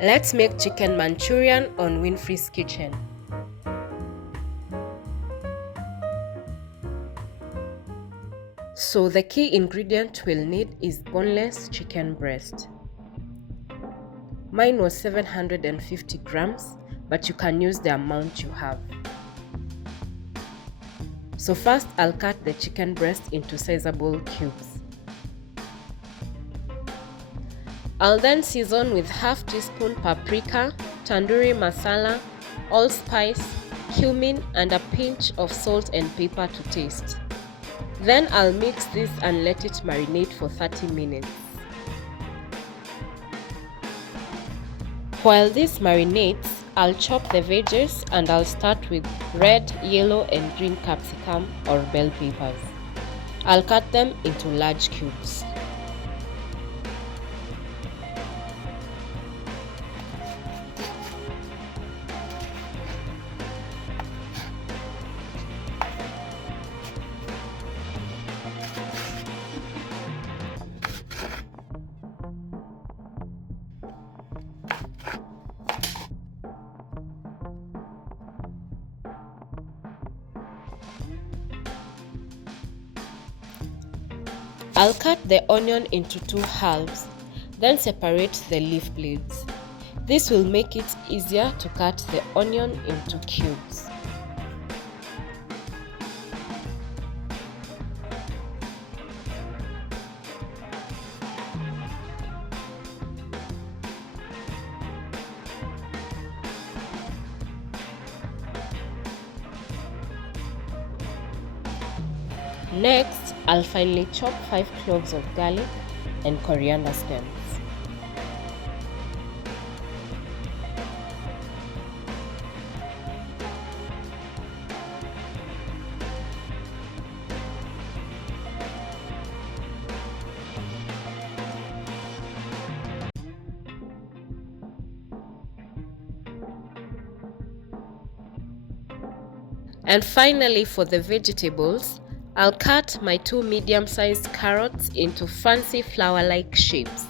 Let's make chicken Manchurian on Winnfrey's kitchen. So the key ingredient we'll need is boneless chicken breast. Mine was 750 grams, but you can use the amount you have. So first I'll cut the chicken breast into sizable cubes. I'll then season with half teaspoon paprika, tandoori masala, allspice, cumin and a pinch of salt and pepper to taste. Then I'll mix this and let it marinate for 30 minutes. While this marinates, I'll chop the veggies and I'll start with red, yellow and green capsicum or bell peppers. I'll cut them into large cubes. I'll cut the onion into 2 halves, then separate the leaf blades. This will make it easier to cut the onion into cubes. Next, I'll finely chop 5 cloves of garlic and coriander stems. And finally, for the vegetables, I'll cut my 2 medium-sized carrots into fancy flower-like shapes.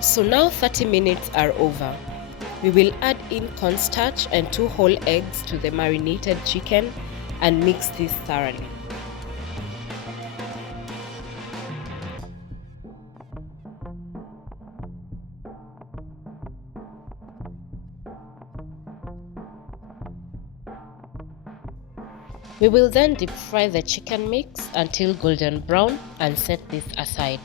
So now 30 minutes are over. We will add in cornstarch and 2 whole eggs to the marinated chicken and mix this thoroughly. We will then deep fry the chicken mix until golden brown and set this aside.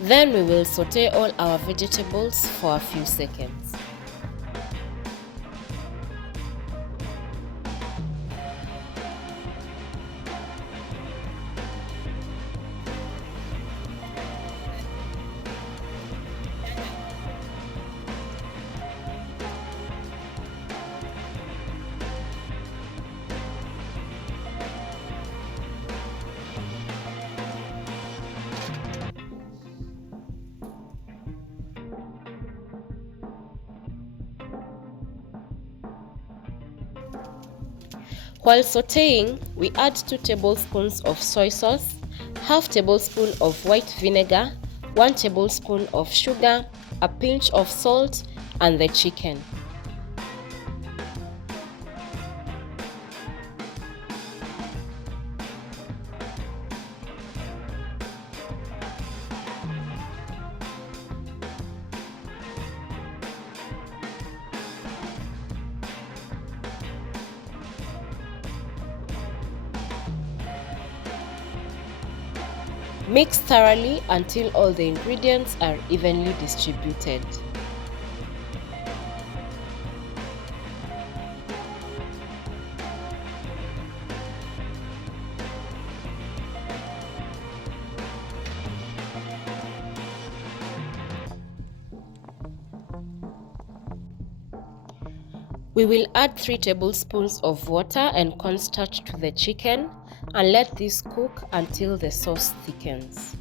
Then we will saute all our vegetables for a few seconds. While sauteing, we add 2 tablespoons of soy sauce, half tablespoon of white vinegar, 1 tablespoon of sugar, a pinch of salt, and the chicken. Mix thoroughly until all the ingredients are evenly distributed. We will add 3 tablespoons of water and cornstarch to the chicken and let this cook until the sauce thickens.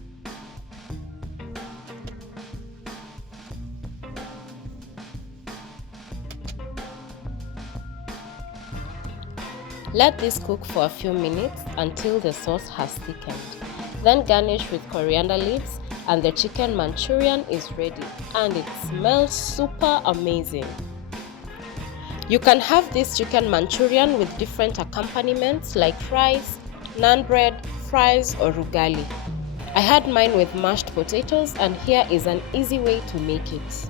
Let this cook for a few minutes until the sauce has thickened. Then garnish with coriander leaves and the chicken Manchurian is ready, and it smells super amazing. You can have this chicken Manchurian with different accompaniments like rice, naan bread, fries or ugali. I had mine with mashed potatoes, and here is an easy way to make it.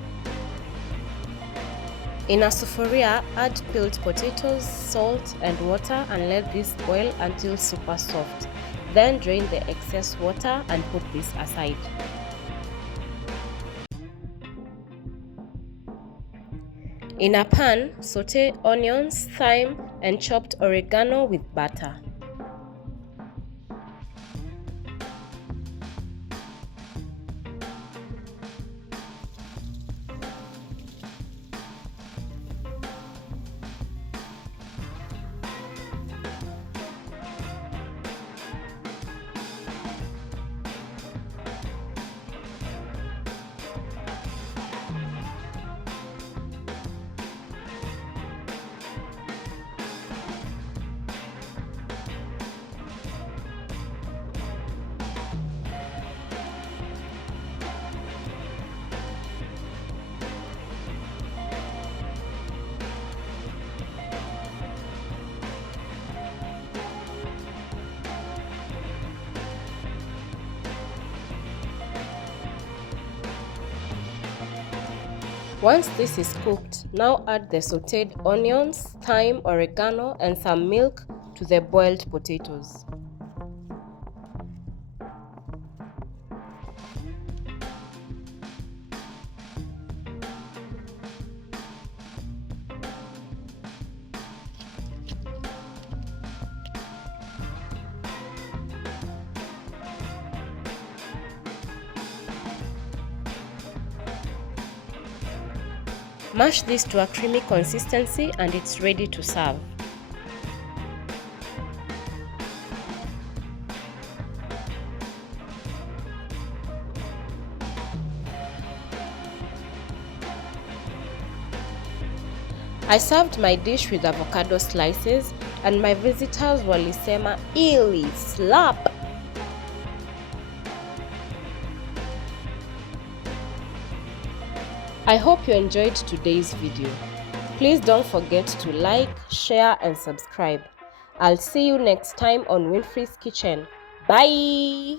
In a sufuria, add peeled potatoes, salt and water and let this boil until super soft. Then drain the excess water and put this aside. In a pan, saute onions, thyme, and chopped oregano with butter. Once this is cooked, now add the sauteed onions, thyme, oregano, and some milk to the boiled potatoes. Mash this to a creamy consistency and it's ready to serve. I served my dish with avocado slices and my visitors walisema ili slap. I hope you enjoyed today's video. Please don't forget to like, share and subscribe. I'll see you next time on Winnfrey's Kitchen. Bye!